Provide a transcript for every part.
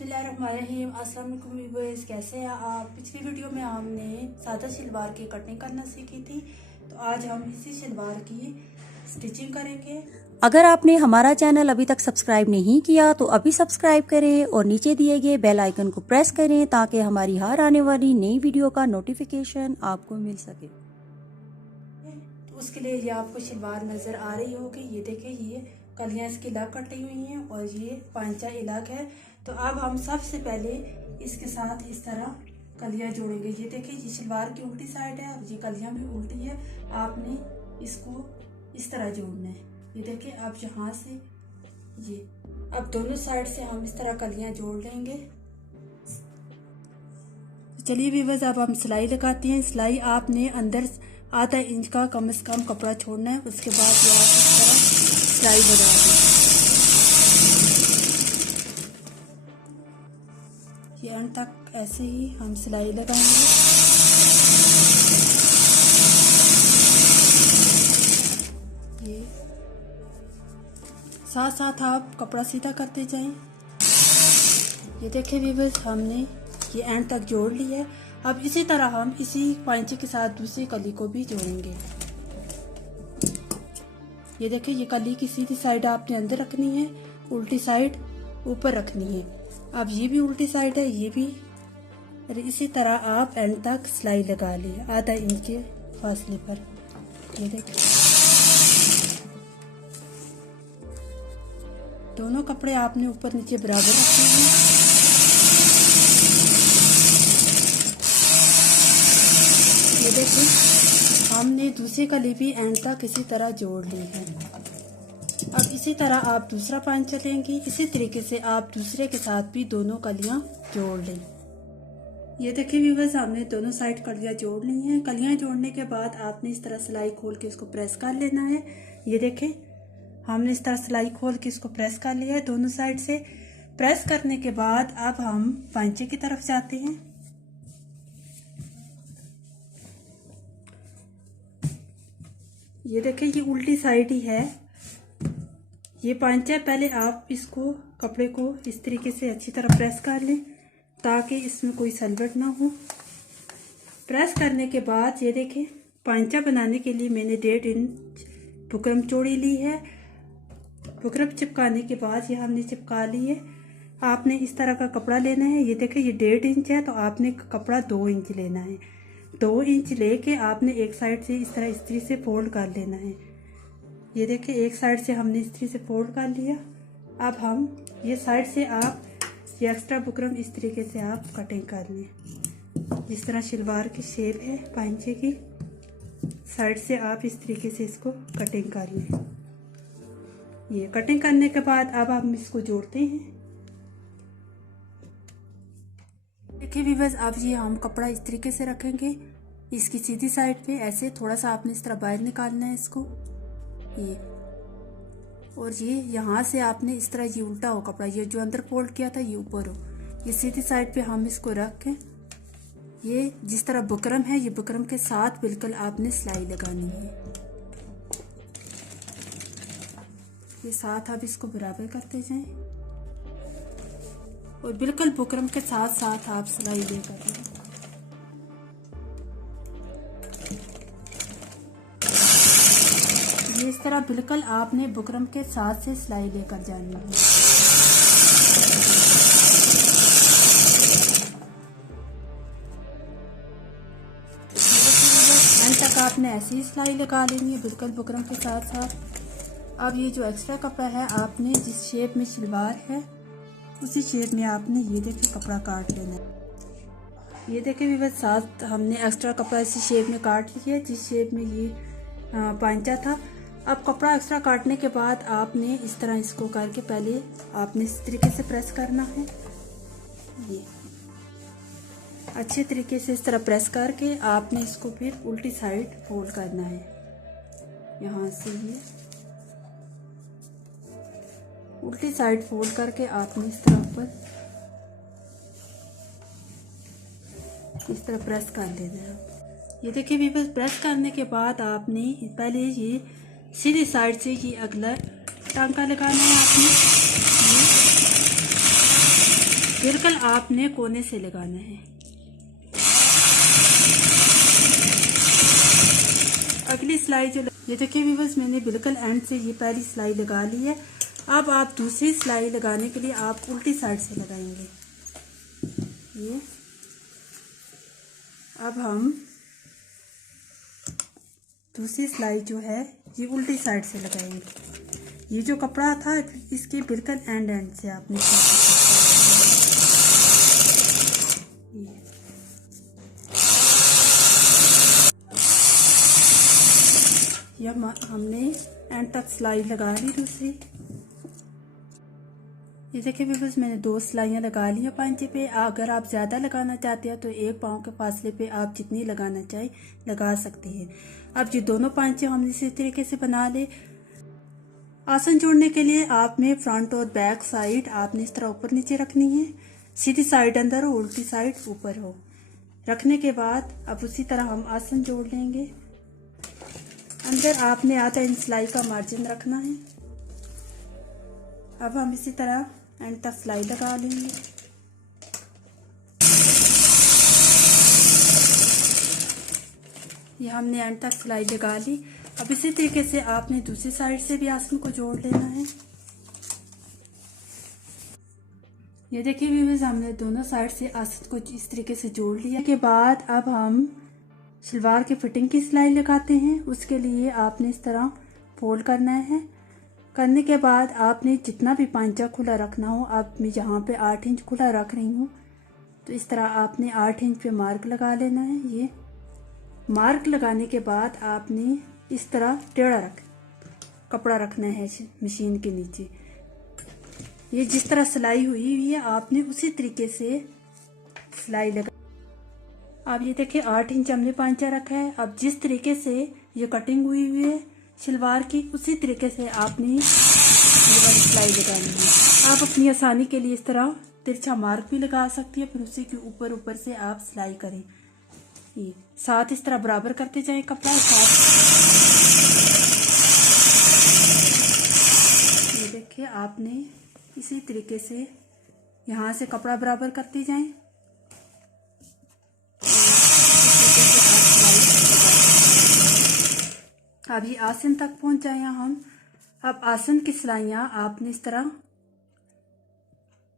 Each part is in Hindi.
बिस्मिल्लाहिर्रहमानिर्रहीम। अस्सलाम वालेकुम व्यूअर्स, कैसे हैं आप। पिछली वीडियो में हमने सादा शलवार की कटिंग करना सीखी थी, तो आज हम इसी शलवार की स्टिचिंग करेंगे। अगर आपने हमारा चैनल अभी तक सब्सक्राइब नहीं किया तो अभी सब्सक्राइब करें और नीचे दिए गए बेल आइकन को प्रेस करें ताकि हमारी हर आने वाली नई वीडियो का नोटिफिकेशन आपको मिल सके। तो उसके लिए ये आपको शलवार नज़र आ रही होगी। ये देखिए, ये कलियाँ इसकी अलग कटी हुई हैं और ये पांचा अलग है। तो अब हम सबसे पहले इसके साथ इस तरह कलियाँ जोड़ेंगे। ये देखिए, ये शलवार की उल्टी साइड है और ये कलियाँ भी उल्टी है। आपने इसको इस तरह जोड़ना है। ये देखिए, अब यहाँ से ये अब दोनों साइड से हम इस तरह कलियाँ जोड़ लेंगे। चलिए व्यूअर्स, अब हम सिलाई लगाते हैं। सिलाई आपने अंदर आधा इंच का कम से कम कपड़ा छोड़ना है। उसके बाद ये आप इस तरह सिलाई लगा दें। ये अंत तक ऐसे ही हम सिलाई लगाएंगे। ये साथ साथ आप कपड़ा सीधा करते जाएं। ये देखिए व्यूअर्स, हमने ये एंड तक जोड़ ली है। अब इसी तरह हम इसी पांचे के साथ दूसरी कली को भी जोड़ेंगे। ये देखिए, ये कली की सीधी साइड आपने अंदर रखनी है, उल्टी साइड ऊपर रखनी है। अब ये भी उल्टी साइड है, ये भी। और इसी तरह आप एंड तक सिलाई लगा लें आधा इंच के फासले पर। ये देखिए, दोनों कपड़े आपने ऊपर नीचे बराबर रखने हैं। ये देखिए, हमने दूसरी कली भी एंड तक इसी तरह जोड़ ली है। अब इसी तरह आप दूसरा पांचा लेंगे। इसी तरीके से आप दूसरे के साथ भी दोनों कलियां जोड़ लें। ये देखिए व्यूअर्स, हमने दोनों साइड कलियां जोड़ ली हैं। कलियां जोड़ने के बाद आपने इस तरह सिलाई खोल के इसको प्रेस कर लेना है। ये देखें, हमने इस तरह सिलाई खोल के इसको प्रेस कर लिया है दोनों साइड से। प्रेस करने के बाद अब हम पांचे की तरफ जाते हैं। ये देखिए, ये उल्टी साइड ही है। ये पांचा, पहले आप इसको कपड़े को इस तरीके से अच्छी तरह प्रेस कर लें ताकि इसमें कोई सलवट ना हो। प्रेस करने के बाद ये देखें, पांचा बनाने के लिए मैंने 1.5 इंच बुकरम चौड़ी ली है। बुकरम चिपकाने के बाद ये हमने चिपका ली है। आपने इस तरह का कपड़ा लेना है। ये देखें, ये 1.5 इंच है तो आपने कपड़ा 2 इंच लेना है। 2 इंच लेके आपने एक साइड से इस तरह इस्त्री से फोल्ड कर लेना है। ये देखिए, एक साइड से हमने इस्त्री से फोल्ड कर लिया। अब हम ये साइड से आप ये एक्स्ट्रा बुकरम इस तरीके से आप कटिंग कर लें। जिस तरह शलवार की शेप है पांचे की, साइड से आप इस तरीके से इसको कटिंग कर लें। ये कटिंग करने के बाद अब हम इसको जोड़ते हैं। देखिए व्यूअर्स, अब ये हम कपड़ा इस तरीके से रखेंगे। इसकी सीधी साइड पे ऐसे थोड़ा सा आपने इस तरह बाहर निकालना है इसको। ये और ये यहाँ से आपने इस तरह ये उल्टा हो कपड़ा, ये जो अंदर फोल्ड किया था ये ऊपर हो। ये सीधी साइड पे हम इसको रख के ये जिस तरह बुकरम है, ये बुकरम के साथ बिल्कुल आपने सिलाई लगानी है। ये साथ आप इसको बराबर करते जाएं और बिल्कुल बुकरम के साथ साथ आप सिलाई लेकर जाएं। ये इस तरह बिल्कुल आपने बुकरम के साथ से सिलाई लेकर जानी है। अंत तक आपने ऐसी ही सिलाई लगा लेनी है बिल्कुल बुकरम के साथ साथ। अब ये जो एक्स्ट्रा कपड़ा है, आपने जिस शेप में शलवार है उसी शेप में आपने ये देखिए कपड़ा काट लेना है। ये देखिए व्यूअर्स, साथ हमने एक्स्ट्रा कपड़ा इसी शेप में काट लिया है जिस शेप में ये पांचा था। अब कपड़ा एक्स्ट्रा काटने के बाद आपने इस तरह इसको करके पहले आपने इस तरीके से प्रेस करना है। ये अच्छे तरीके से इस तरह प्रेस करके आपने इसको फिर उल्टी साइड फोल्ड करना है। यहाँ से ये उल्टी साइड फोल्ड करके आपने इस तरह ऊपर इस तरह प्रेस कर लेना है। ये देखिए व्यूअर्स, प्रेस करने के बाद आपने पहले ये सीधी साइड से ये अगला टांका लगाना है। आपने बिल्कुल आपने कोने से लगाना है। अगली सिलाई जो ये देखिए व्यूअर्स, मैंने बिल्कुल एंड से ये पहली सिलाई लगा ली है। अब आप दूसरी सिलाई लगाने के लिए आप उल्टी साइड से लगाएंगे। ये अब हम दूसरी सिलाई जो है ये उल्टी साइड से लगाएंगे। ये जो कपड़ा था इसके बिल्कुल एंड से आपने ये हमने एंड तक सिलाई लगा ली दूसरी। ये देखिए व्यूअर्स, मैंने 2 सिलाइयाँ लगा ली हैं पांचे पे। अगर आप ज़्यादा लगाना चाहते हैं तो 1 पाँव के फासले पे आप जितनी लगाना चाहे लगा सकते हैं। अब ये दोनों पांचे हम इसी तरीके से बना ले। आसन जोड़ने के लिए आपने फ्रंट और बैक साइड आपने इस तरह ऊपर नीचे रखनी है। सीधी साइड अंदर हो, उल्टी साइड ऊपर हो। रखने के बाद अब उसी तरह हम आसन जोड़ लेंगे। अंदर आपने आधा इंच सिलाई का मार्जिन रखना है। अब हम इसी तरह एंड तक सिलाई लगा लेंगे। ये हमने एंड तक सिलाई लगा ली। अब इसी तरीके से आपने दूसरी साइड से भी आसन को जोड़ लेना है। ये देखिए व्यूअर्स, हमने दोनों साइड से आसन को इस तरीके से जोड़ लिया के बाद अब हम सलवार की फिटिंग की सिलाई लगाते हैं। उसके लिए आपने इस तरह फोल्ड करना है। करने के बाद आपने जितना भी पांचा खुला रखना हो, अब मैं यहाँ पे 8 इंच खुला रख रही हूँ, तो इस तरह आपने 8 इंच पे मार्क लगा लेना है। ये मार्क लगाने के बाद आपने इस तरह टेढ़ा कपड़ा रखना है मशीन के नीचे। ये जिस तरह सिलाई हुई है आपने उसी तरीके से सिलाई लगा। अब ये देखिए 8 इंच हमने पांचा रखा है। अब जिस तरीके से ये कटिंग हुई है सलवार की, उसी तरीके से आपने ये वाली सिलाई लगानी है। आप अपनी आसानी के लिए इस तरह तिरछा मार्क भी लगा सकती है, फिर उसी के ऊपर ऊपर से आप सिलाई करें। ये साथ इस तरह बराबर करते जाएं कपड़ा साथ। ये देखिए आपने इसी तरीके से यहाँ से कपड़ा बराबर करते जाएं। अभी आसन तक पहुंच जाए हम। अब आसन की सिलाइयाँ आपने इस तरह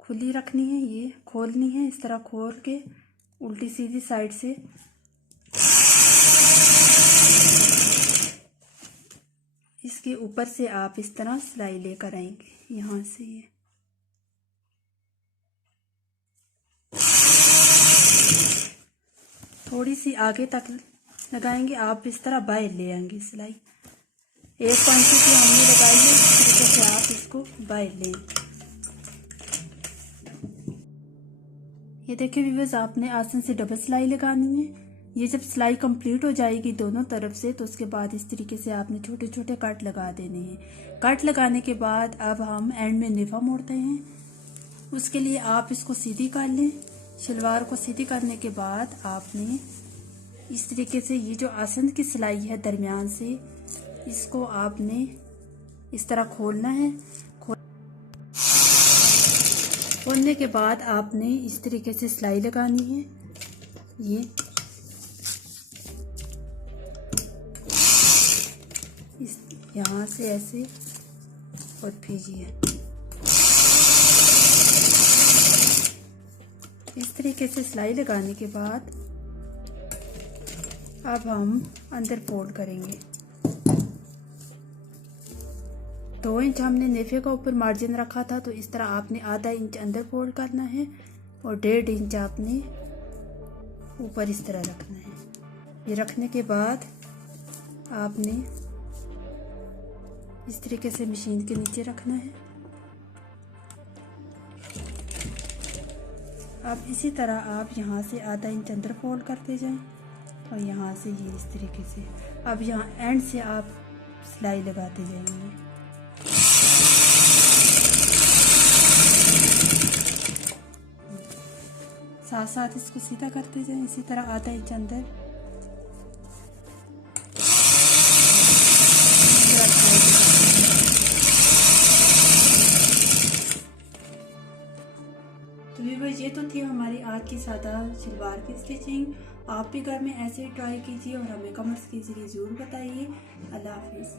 खुली रखनी है, ये खोलनी है। इस तरह खोल के उल्टी सीधी साइड से इसके ऊपर से आप इस तरह सिलाई लेकर आएंगे। यहाँ से ये थोड़ी सी आगे तक लगाएंगे। आप इस तरह बाहर ले आएंगे सिलाई। एक पांचे की हमने लगाई है, इस तरीके से आप इसको बाहर लें। ये देखिए व्यूअर्स, आपने आसन से डबल सिलाई लगानी है। ये जब सिलाई कंप्लीट हो जाएगी दोनों तरफ से, तो उसके बाद इस तरीके से आपने छोटे छोटे कट लगा देने हैं। कट लगाने के बाद अब हम एंड में नेफा मोड़ते हैं। उसके लिए आप इसको सीधी कर लें। सलवार को सीधी करने के बाद आपने इस तरीके से ये जो आसन की सिलाई है दरमियान से, इसको आपने इस तरह खोलना है। खोलने के बाद आपने इस तरीके से सिलाई लगानी है। ये इस यहाँ से ऐसे और भेजिए। इस तरीके से सिलाई लगाने के बाद अब हम अंदर फोल्ड करेंगे। 2 इंच हमने नेफे का ऊपर मार्जिन रखा था, तो इस तरह आपने आधा इंच अंदर फोल्ड करना है और 1.5 इंच आपने ऊपर इस तरह रखना है। ये रखने के बाद आपने इस तरीके से मशीन के नीचे रखना है। अब इसी तरह आप यहाँ से आधा इंच अंदर फोल्ड करते जाएं और यहाँ से ये इस तरीके से। अब यहाँ एंड से आप सिलाई लगाते जाएंगे। साथ साथ इसको सीधा करते जाएं। इसी तरह आधा इंच अंदर तो व्यूअर्स ये तो थी हमारी आज की सादा शलवार की स्टिचिंग। आप भी घर में ऐसे ट्राई कीजिए और हमें कमेंट्स के जरिए ज़रूर बताइए। अल्लाह हाफिज़।